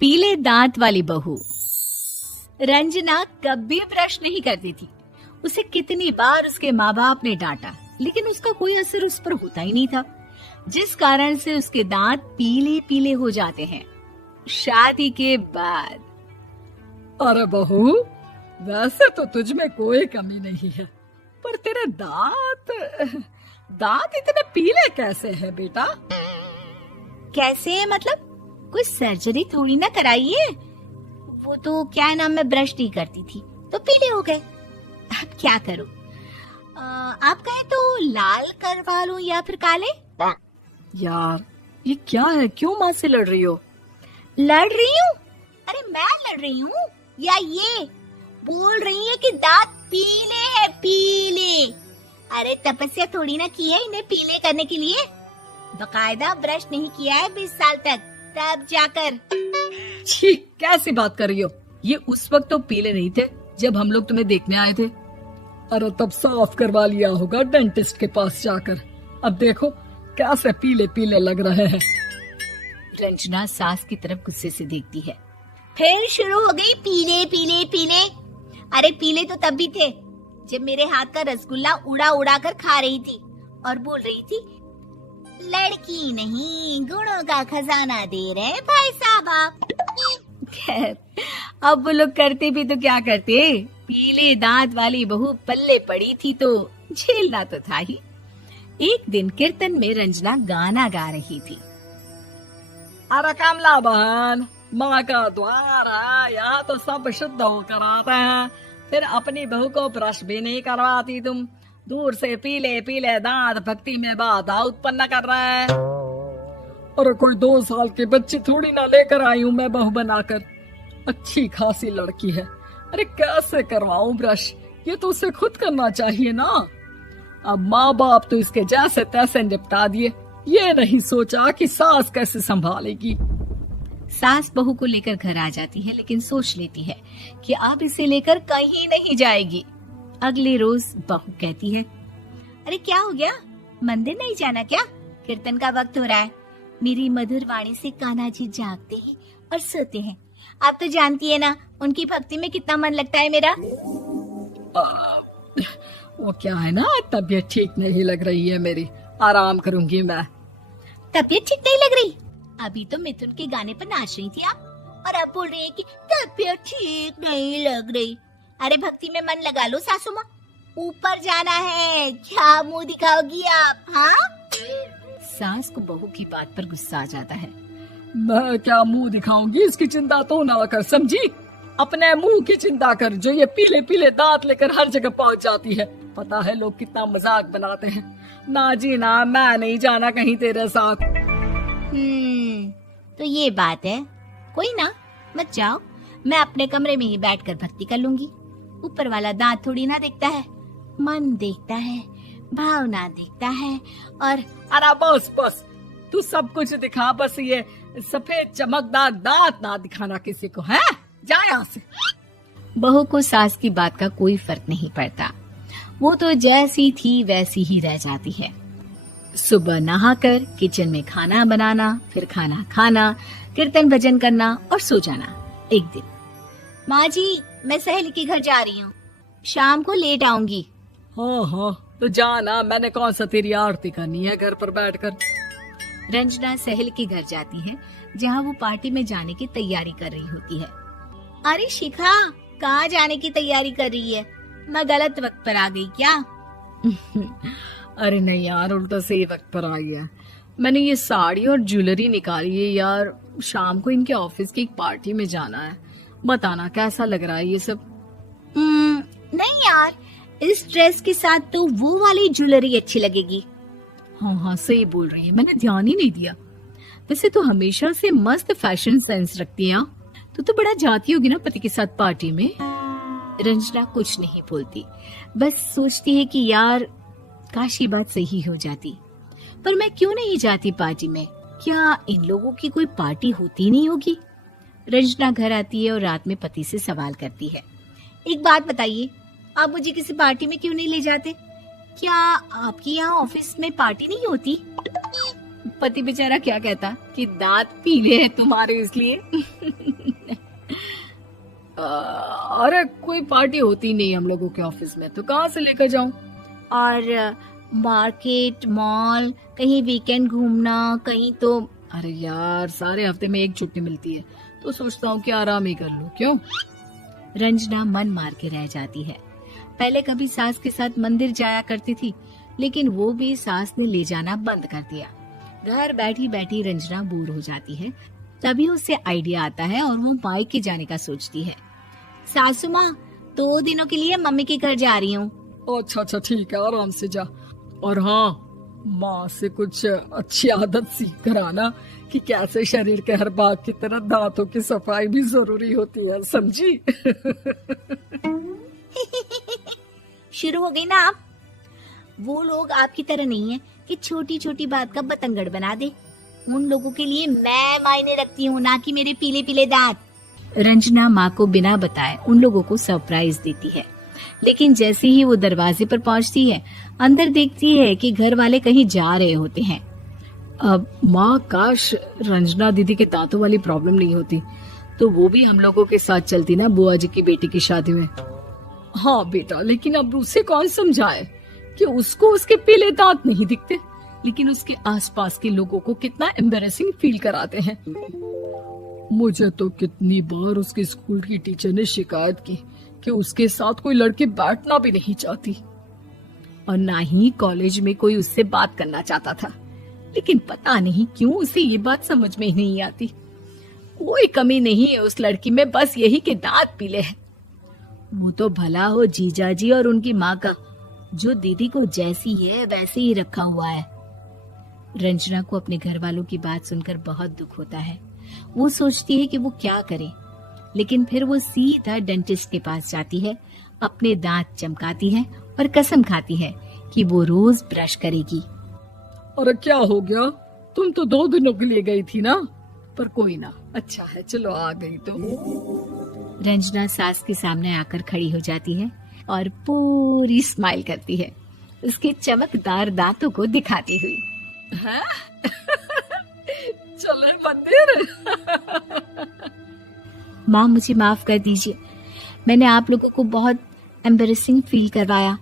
पीले दांत वाली बहू। रंजना कभी ब्रश नहीं करती थी। उसे कितनी बार उसके माँ बाप ने डांटा, लेकिन उसका कोई असर उस पर होता ही नहीं था, जिस कारण से उसके दांत पीले पीले हो जाते हैं। शादी के बाद अरे बहू, वैसे तो तुझ में कोई कमी नहीं है, पर तेरे दांत इतने पीले कैसे हैं बेटा? कैसे मतलब? कोई सर्जरी थोड़ी ना कराई है। वो तो क्या नाम, मैं ब्रश नहीं करती थी तो पीले हो गए। अब क्या करूं? आप कहें तो लाल करवा लूं या फिर काले? यार ये क्या है, क्यों माँ से लड़ रही हो? लड़ रही हूँ? अरे मैं लड़ रही हूँ या ये बोल रही है कि दांत पीले हैं, पीले। अरे तपस्या थोड़ी ना की है इन्हें पीले करने के लिए। बकायदा ब्रश नहीं किया है 20 साल तक, तब जाकर। छी, कैसी बात कर रही हो? ये उस वक्त तो पीले नहीं थे जब हम लोग तुम्हें देखने आए थे। अरे तब साफ करवा लिया होगा डेंटिस्ट के पास जाकर। अब देखो कैसे पीले पीले लग रहे हैं। रंजना सास की तरफ गुस्से से देखती है। फिर शुरू हो गई पीले पीले पीले। अरे पीले तो तब भी थे जब मेरे हाथ का रसगुल्ला उड़ा उड़ा कर खा रही थी और बोल रही थी, लड़की नहीं गुणों का खजाना दे रहे भाई साहब आप। खैर, अब वो लोग करते भी तो क्या करते, पीले दांत वाली बहू पल्ले पड़ी थी तो झेलना तो था ही। एक दिन कीर्तन में रंजना गाना गा रही थी। अरे कमला बहन, माँ का द्वार है, यहाँ तो सब शुद्ध होकर आते हैं, फिर अपनी बहू को ब्रश भी नहीं करवाती तुम। दूर से पीले पीले दांत भक्ति में बाधा उत्पन्न कर रहे हैं। अरे कोई 2 साल के बच्चे थोड़ी ना लेकर आई हूँ मैं बहू बनाकर। अच्छी खासी लड़की है, अरे कैसे करवाऊं ब्रश? ये तो उसे खुद करना चाहिए ना। अब माँ बाप तो इसके जैसे तैसे निपटा दिए, ये नहीं सोचा कि सास कैसे संभालेगी। सास बहू को लेकर घर आ जाती है, लेकिन सोच लेती है कि अब इसे लेकर कहीं नहीं जाएगी। अगले रोज बहू कहती है, अरे क्या हो गया, मंदिर नहीं जाना क्या? कीर्तन का वक्त हो रहा है। मेरी मधुर वाणी से कान्हा जी जागते हैं और सोते हैं। आप तो जानती है ना उनकी भक्ति में कितना मन लगता है मेरा। वो क्या है ना, तबीयत ठीक नहीं लग रही है मेरी, आराम करूंगी मैं। तबीयत ठीक नहीं लग रही? अभी तो मिथुन के गाने पर नाच रही थी आप, और अब बोल रही है कि तबीयत ठीक नहीं लग रही। अरे भक्ति में मन लगा लो सासू माँ, ऊपर जाना है, क्या मुंह दिखाओगी आप? हाँ? सास को बहू की बात पर गुस्सा आ जाता है। मैं क्या मुंह दिखाऊंगी, इसकी चिंता तो ना कर, समझी? अपने मुंह की चिंता कर, जो ये पीले पीले दांत लेकर हर जगह पहुंच जाती है। पता है लोग कितना मजाक बनाते हैं। ना जी ना, मैं नहीं जाना कहीं तेरे साथ। तो ये बात है। कोई ना, मत जाओ, मैं अपने कमरे में ही बैठकर भक्ति कर लूंगी। ऊपर वाला दांत थोड़ी ना देखता है, मन देखता है, भावना देखता है। और अरे बस बस, तू सब कुछ दिखा, बस ये सफेद चमकदार दांत ना दिखाना किसी को, है? जा यहाँ से। बहू को सास की बात का कोई फर्क नहीं पड़ता, वो तो जैसी थी वैसी ही रह जाती है। सुबह नहाकर किचन में खाना बनाना, फिर खाना खाना, कीर्तन भजन करना और सो जाना। एक दिन, माँ जी मैं सहेली के घर जा रही हूँ, शाम को लेट आऊंगी। हाँ हाँ तो जाना, मैंने कौन सा तेरी आरती करनी है घर पर बैठकर। रंजना सहेली के घर जाती है, जहाँ वो पार्टी में जाने की तैयारी कर रही होती है। अरे शिखा, कहाँ जाने की तैयारी कर रही है? मैं गलत वक्त पर आ गई क्या? अरे नहीं यार, उल्टा सही वक्त पर आ गया। मैंने ये साड़ी और ज्वेलरी निकाली है यार, शाम को इनके ऑफिस की एक पार्टी में जाना है। बताना कैसा लग रहा है ये सब? नहीं यार, इस ड्रेस के साथ तो वो वाली ज्वेलरी अच्छी लगेगी। हाँ हाँ सही बोल रही है, मैंने ध्यान ही नहीं दिया। वैसे तो हमेशा से मस्त फैशन सेंस रखती है। तो बड़ा जाती होगी ना पति के साथ पार्टी में। रंजना कुछ नहीं बोलती, बस सोचती है कि यार काश ये बात सही हो जाती, पर मैं क्यों नहीं जाती पार्टी में? क्या इन लोगों की कोई पार्टी होती नहीं होगी? रंजना घर आती है और रात में पति से सवाल करती है, एक बात बताइए, आप मुझे किसी पार्टी में क्यों नहीं ले जाते? क्या आपके यहाँ ऑफिस में पार्टी नहीं होती? पति बेचारा क्या कहता कि दांत पीले हैं तुम्हारे इसलिए। अरे कोई पार्टी होती नहीं हम लोगों के ऑफिस में, तो कहाँ से लेकर जाऊं? और मार्केट, मॉल, कहीं वीकेंड घूमना, कहीं तो। अरे यार सारे हफ्ते में एक छुट्टी मिलती है, तो सोचता हूँ कि आराम ही कर लूं। क्यों? रंजना मन मार के रह जाती है। पहले कभी सास के साथ मंदिर जाया करती थी, लेकिन वो भी सास ने ले जाना बंद कर दिया। घर बैठी बैठी रंजना बोर हो जाती है। तभी उसे आइडिया आता है और वो मायके जाने का सोचती है। सासू माँ, 2 दिनों के लिए मम्मी के घर जा रही हूँ। अच्छा अच्छा ठीक है, आराम से जा। और हाँ, माँ से कुछ अच्छी आदत सीख कर आना कि कैसे शरीर के हर भाग की तरह दांतों की सफाई भी जरूरी होती है, समझी? शुरू हो गई ना आप। वो लोग आपकी तरह नहीं है कि छोटी छोटी बात का बतंगड़ बना दे। उन लोगों के लिए मैं मायने रखती हूँ, ना कि मेरे पीले पीले दांत। रंजना माँ को बिना बताए उन लोगों को सरप्राइज देती है, लेकिन जैसे ही वो दरवाजे पर पहुंचती है, अंदर देखती है कि घर वाले कहीं जा रहे होते हैं। अब माँ, काश रंजना दीदी के दांतों वाली प्रॉब्लम नहीं होती, तो वो भी हम लोगों के साथ चलती ना बुआ जी की बेटी की शादी में। हाँ बेटा, लेकिन अब उसे कौन समझाए कि उसको उसके पीले दांत नहीं दिखते, लेकिन उसके आसपास के लोगों को कितना एम्बैरेसिंग फील कराते हैं। मुझे तो कितनी बार उसके स्कूल की टीचर ने शिकायत की कि उसके साथ कोई लड़की बैठना भी नहीं चाहती, और ना ही कॉलेज में कोई उससे बात करना चाहता था। लेकिन पता नहीं क्यों उसे ये बात समझ में ही नहीं आती। कोई कमी नहीं है उस लड़की में, बस यही कि दांत पीले हैं। वो तो भला हो जीजा जी और उनकी माँ का, जो दीदी को जैसी है वैसे ही रखा हुआ है। रंजना को अपने घर वालों की बात सुनकर बहुत दुख होता है। वो सोचती है कि वो क्या करे, लेकिन फिर वो सीधा डेंटिस्ट के पास जाती है, अपने दांत चमकाती है और कसम खाती है कि वो रोज ब्रश करेगी। अरे क्या हो गया? तुम तो 2 दिनों के लिए गई थी ना। पर कोई ना, अच्छा है, चलो आ गई तो। रंजना सास के सामने आकर खड़ी हो जाती है और पूरी स्माइल करती है, उसके चमकदार दांतों को दिखाती हुई। हैं? चले मंदिर। माँ, मुझे माफ कर दीजिए, मैंने आप लोगों को बहुत एम्बैरेसिंग फील करवाया।